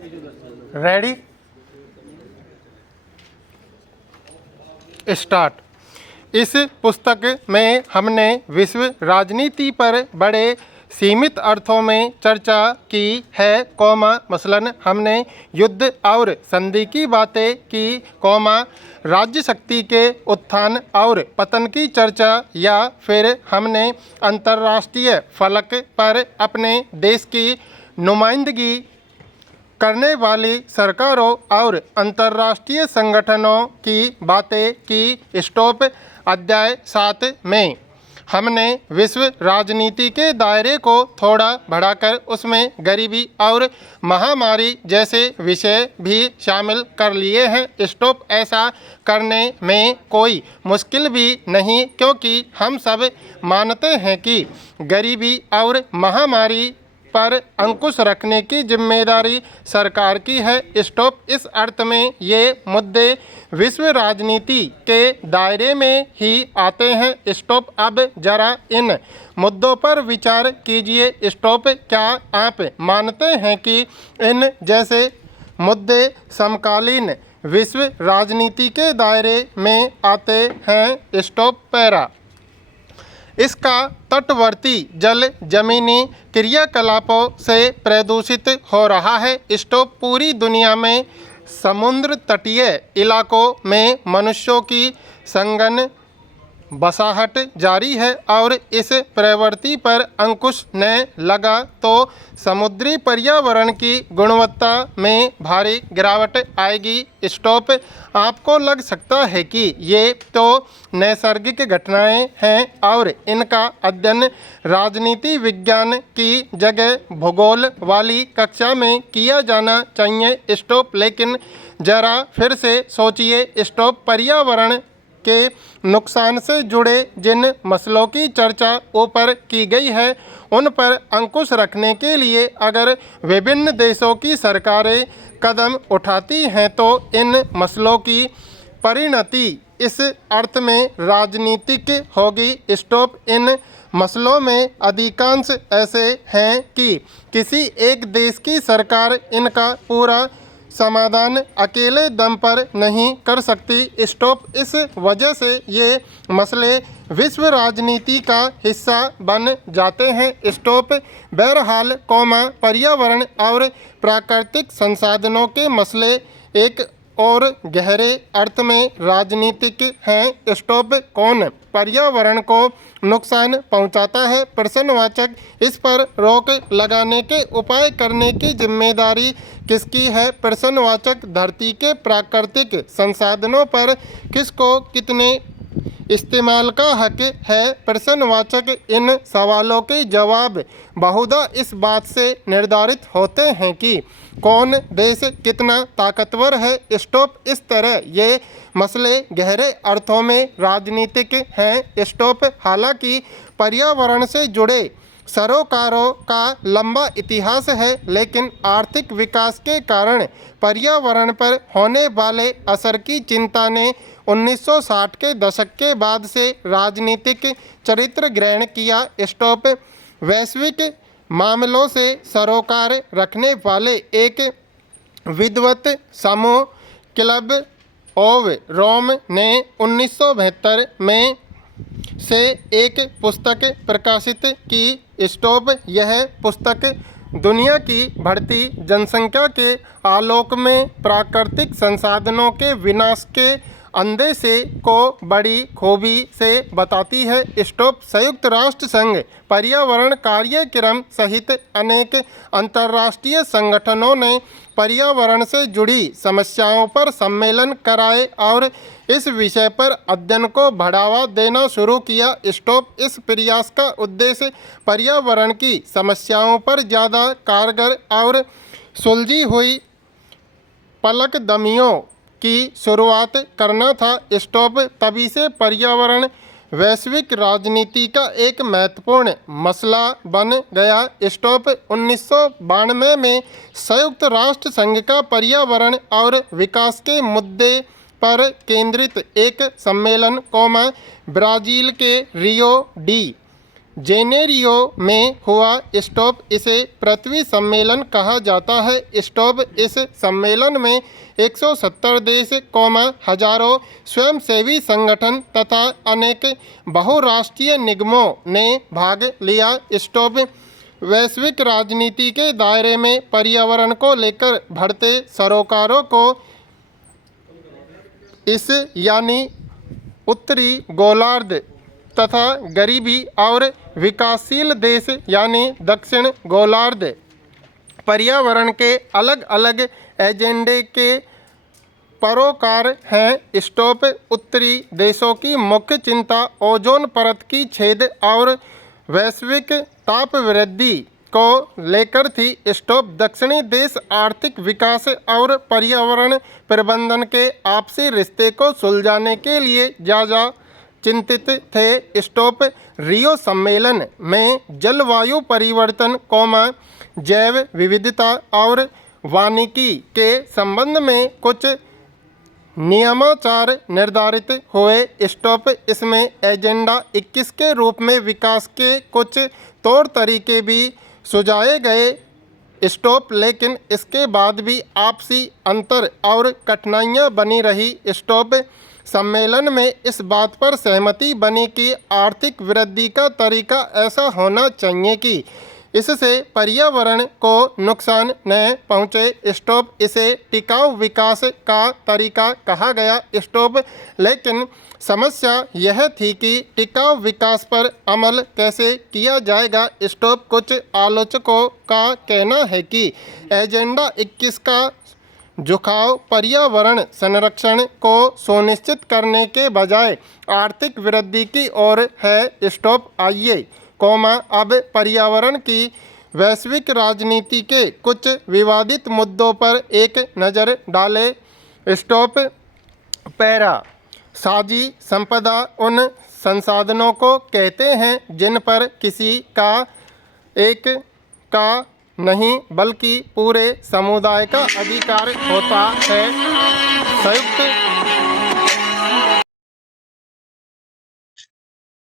Ready, start. इस पुस्तक में हमने विश्व राजनीति पर बड़े सीमित अर्थों में चर्चा की है, मसलन हमने युद्ध और संधि की बातें की, राज्य शक्ति के उत्थान और पतन की चर्चा, या फिर हमने अंतर्राष्ट्रीय फलक पर अपने देश की नुमाइंदगी करने वाली सरकारों और अंतर्राष्ट्रीय संगठनों की बातें की। स्टॉप। अध्याय 7 में हमने विश्व राजनीति के दायरे को थोड़ा बढ़ाकर उसमें गरीबी और महामारी जैसे विषय भी शामिल कर लिए हैं। स्टॉप। ऐसा करने में कोई मुश्किल भी नहीं, क्योंकि हम सब मानते हैं कि गरीबी और महामारी पर अंकुश रखने की जिम्मेदारी सरकार की है। स्टॉप। इस अर्थ में ये मुद्दे विश्व राजनीति के दायरे में ही आते हैं। स्टॉप। अब जरा इन मुद्दों पर विचार कीजिए। स्टॉप। क्या आप मानते हैं कि इन जैसे मुद्दे समकालीन विश्व राजनीति के दायरे में आते हैं? स्टॉप। पैरा। इसका तटवर्ती जल जमीनी क्रियाकलापों से प्रदूषित हो रहा है। स्टॉप। पूरी दुनिया में समुद्र तटीय इलाकों में मनुष्यों की संघन बसाहट जारी है, और इस प्रवृत्ति पर अंकुश न लगा तो समुद्री पर्यावरण की गुणवत्ता में भारी गिरावट आएगी। स्टॉप। आपको लग सकता है कि ये तो नैसर्गिक घटनाएं हैं और इनका अध्ययन राजनीति विज्ञान की जगह भूगोल वाली कक्षा में किया जाना चाहिए। स्टॉप। लेकिन जरा फिर से सोचिए। स्टॉप। पर्यावरण के नुकसान से जुड़े जिन मसलों की चर्चा ऊपर की गई है, उन पर अंकुश रखने के लिए अगर विभिन्न देशों की सरकारें कदम उठाती हैं तो इन मसलों की परिणति इस अर्थ में राजनीतिक होगी। स्टॉप। इन मसलों में अधिकांश ऐसे हैं कि किसी एक देश की सरकार इनका पूरा समाधान अकेले दम पर नहीं कर सकती। स्टॉप। इस वजह से ये मसले विश्व राजनीति का हिस्सा बन जाते हैं। स्टॉप। बहरहाल, पर्यावरण और प्राकृतिक संसाधनों के मसले एक और गहरे अर्थ में राजनीतिक हैं। स्टॉप। कौन पर्यावरण को नुकसान पहुंचाता है? प्रश्नवाचक। इस पर रोक लगाने के उपाय करने की जिम्मेदारी किसकी है? प्रश्नवाचक। धरती के प्राकृतिक संसाधनों पर किसको कितने इस्तेमाल का हक है? प्रश्नवाचक। इन सवालों के जवाब बहुधा इस बात से निर्धारित होते हैं कि कौन देश कितना ताकतवर है। स्टॉप। इस तरह ये मसले गहरे अर्थों में राजनीतिक हैं। स्टॉप। हालांकि पर्यावरण से जुड़े सरोकारों का लंबा इतिहास है, लेकिन आर्थिक विकास के कारण पर्यावरण पर होने वाले असर की चिंता ने 1960 के दशक के बाद से राजनीतिक चरित्र ग्रहण किया। स्टॉप। वैश्विक मामलों से सरोकार रखने वाले एक विद्वत समूह क्लब ऑफ रोम ने 1972 में से एक पुस्तक प्रकाशित की। स्टॉप। यह पुस्तक दुनिया की बढ़ती जनसंख्या के आलोक में प्राकृतिक संसाधनों के विनाश के अंदेशे को बड़ी खूबी से बताती है। स्टॉप। संयुक्त राष्ट्र संघ पर्यावरण कार्यक्रम सहित अनेक अंतर्राष्ट्रीय संगठनों ने पर्यावरण से जुड़ी समस्याओं पर सम्मेलन कराए और इस विषय पर अध्ययन को बढ़ावा देना शुरू किया। स्टॉप। इस प्रयास का उद्देश्य पर्यावरण की समस्याओं पर ज़्यादा कारगर और सुलझी हुई पलकदमियों की शुरुआत करना था। स्टॉप। तभी से पर्यावरण वैश्विक राजनीति का एक महत्वपूर्ण मसला बन गया। स्टॉप। 1992 में संयुक्त राष्ट्र संघ का पर्यावरण और विकास के मुद्दे पर केंद्रित एक सम्मेलन, ब्राज़ील के रियो डी जेनेरियो में हुआ स्टॉप। इसे पृथ्वी सम्मेलन कहा जाता है। स्टॉप इस सम्मेलन में 170 देश, हजारों स्वयंसेवी संगठन तथा अनेक बहुराष्ट्रीय निगमों ने भाग लिया। स्टॉप वैश्विक राजनीति के दायरे में पर्यावरण को लेकर बढ़ते सरोकारों को इस यानी उत्तरी गोलार्ध तथा गरीबी और विकासशील देश यानी दक्षिण गोलार्ध पर्यावरण के अलग अलग एजेंडे के पैरोकार हैं। स्टॉप उत्तरी देशों की मुख्य चिंता ओजोन परत की छेद और वैश्विक ताप वृद्धि को लेकर थी। स्टॉप दक्षिणी देश आर्थिक विकास और पर्यावरण प्रबंधन के आपसी रिश्ते को सुलझाने के लिए ज़्यादा चिंतित थे। स्टॉप रियो सम्मेलन में जलवायु परिवर्तन, जैव विविधता और वानिकी के संबंध में कुछ नियमाचार निर्धारित हुए। स्टॉप इसमें एजेंडा 21 के रूप में विकास के कुछ तौर तरीके भी सुझाए गए। स्टॉप लेकिन इसके बाद भी आपसी अंतर और कठिनाइयां बनी रही। स्टॉप सम्मेलन में इस बात पर सहमति बनी कि आर्थिक वृद्धि का तरीका ऐसा होना चाहिए कि इससे पर्यावरण को नुकसान न पहुँचे। स्टॉप इसे टिकाऊ विकास का तरीका कहा गया। स्टॉप लेकिन समस्या यह थी कि टिकाऊ विकास पर अमल कैसे किया जाएगा। स्टॉप कुछ आलोचकों का कहना है कि एजेंडा 21 का झुकाव पर्यावरण संरक्षण को सुनिश्चित करने के बजाय आर्थिक वृद्धि की ओर है। स्टॉप आइए अब पर्यावरण की वैश्विक राजनीति के कुछ विवादित मुद्दों पर एक नज़र डालें। स्टॉप पैरा साझी संपदा उन संसाधनों को कहते हैं जिन पर किसी का एक का नहीं बल्कि पूरे समुदाय का अधिकार होता है। संयुक्त